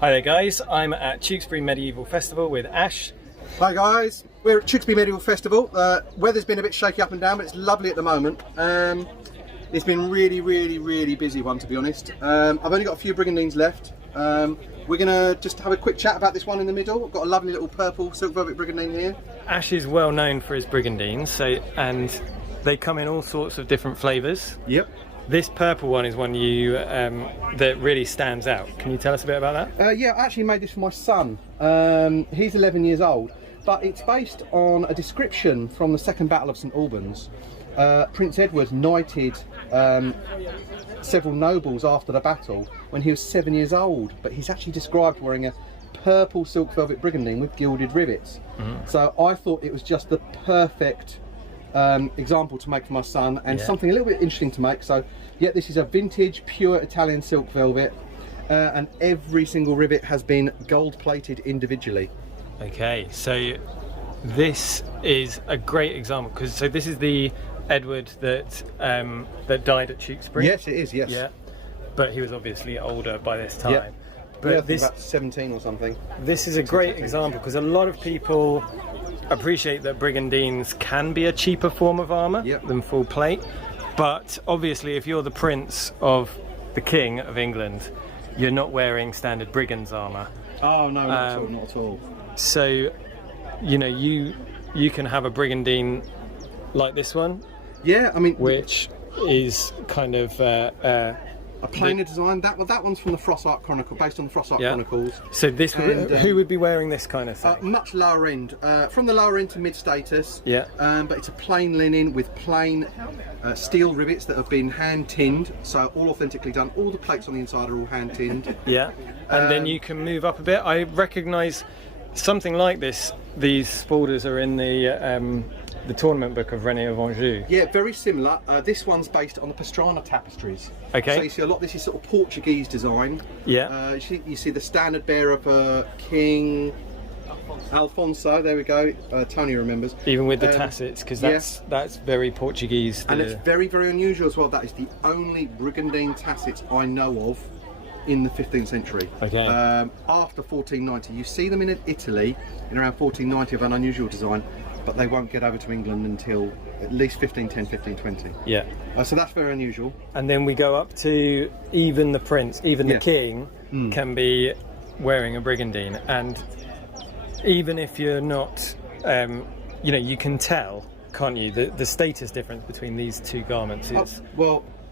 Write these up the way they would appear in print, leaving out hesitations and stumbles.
Hi there guys, I'm at Tewkesbury Medieval Festival with Ash. Hi guys, we're at Tewkesbury Medieval Festival. Weather's been a bit shaky up and down, but it's lovely at the moment. It's been really busy one, to be honest. I've only got a few brigandines left. We're gonna just have a quick chat about this one in the middle. I've got a lovely little purple silk velvet brigandine here. Ash is well known for his brigandines, and they come in all sorts of different flavours. Yep. This purple one is one that really stands out. Can you tell us a bit about that? Yeah, I actually made this for my son. He's 11 years old, but it's based on a description from the Second Battle of St Albans. Prince Edward knighted several nobles after the battle when he was 7 years old, but he's actually described wearing a purple silk velvet brigandine with gilded rivets. So I thought it was just the perfect example to make for my son, and something a little bit interesting to make. So yeah, this is a vintage pure Italian silk velvet, and every single rivet has been gold plated individually. Okay, so this is a great example, because this is the Edward that died at Tewkesbury. Yes, it is. Yes. Yeah, but he was obviously older by this time. Yeah. But yeah, I think about 17 or something. This is a great example because a lot of people appreciate that brigandines can be a cheaper form of armour than full plate, but obviously if you're the prince of the King of England, you're not wearing standard brigand's armour. Oh no, not at all. So, you know, you can have a brigandine like this one. Yeah, I mean, which is kind of a plainer design. That one's from the Frost Art Chronicle, based on the Frost Art Chronicles. So this, who would be wearing this kind of thing? Much lower end, from the lower end to mid status. Yeah. But it's a plain linen with plain steel rivets that have been hand tinned, so all authentically done. All the plates on the inside are all hand tinned. Yeah. And then you can move up a bit. I recognise something like this. These spaulders are in the tournament book of René of Anjou. Yeah, very similar. This one's based on the Pastrana tapestries. Okay. So you see a lot of this is sort of Portuguese design. Yeah. You see the standard bearer of King Alfonso. There we go. Tony remembers. Even with the tassets, because that's very Portuguese. And it's very unusual as well. That is the only brigandine tassets I know of in the 15th century. Okay. After 1490, you see them in Italy in around 1490 of an unusual design, but they won't get over to England until at least 1510, 1520. Yeah. So that's very unusual. And then we go up to even the prince, even the king can be wearing a brigandine, and even if you're not, you know, you can tell, can't you, the status difference between these two garments is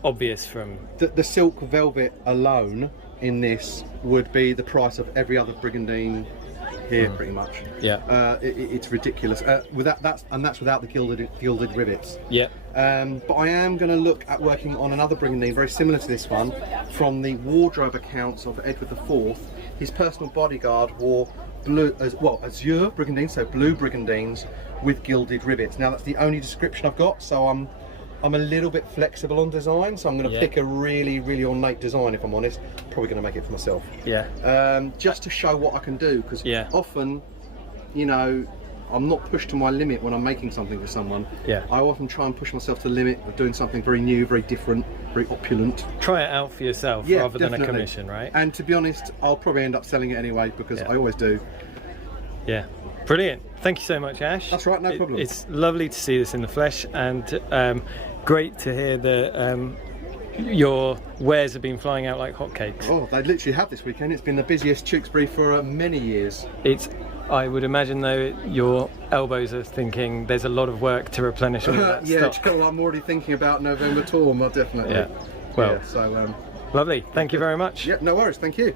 obvious from... The silk velvet alone in this would be the price of every other brigandine here, pretty much. Yeah. It's ridiculous. That's without the gilded rivets. Yeah. But I am going to look at working on another brigandine very similar to this one, from the wardrobe accounts of Edward IV. His personal bodyguard wore azure brigandines, so blue brigandines with gilded rivets. Now that's the only description I've got, so I'm a little bit flexible on design, so I'm going to pick a really ornate design. If I'm honest, probably going to make it for myself. Yeah. Just to show what I can do, because often, you know, I'm not pushed to my limit when I'm making something for someone. Yeah. I often try and push myself to the limit of doing something very new, very different, very opulent. Try it out for yourself rather than a commission, right? And to be honest, I'll probably end up selling it anyway, because I always do. Yeah. Brilliant. Thank you so much, Ash. That's right, no problem. It's lovely to see this in the flesh, and great to hear that your wares have been flying out like hotcakes. Oh, they literally have this weekend. It's been the busiest Tewkesbury for many years. I would imagine though your elbows are thinking there's a lot of work to replenish all that stock. Yeah, I'm already thinking about November tour, definitely. Yeah. Well, so lovely. Thank you very much. Yeah, no worries. Thank you.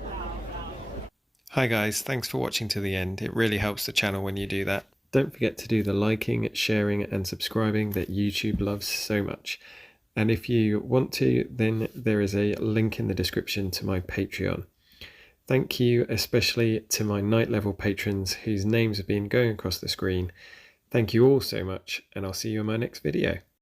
Hi guys, thanks for watching to the end. It really helps the channel when you do that. Don't forget to do the liking, sharing and subscribing that YouTube loves so much. And if you want to, then there is a link in the description to my Patreon. Thank you especially to my night level patrons whose names have been going across the screen. Thank you all so much, and I'll see you in my next video.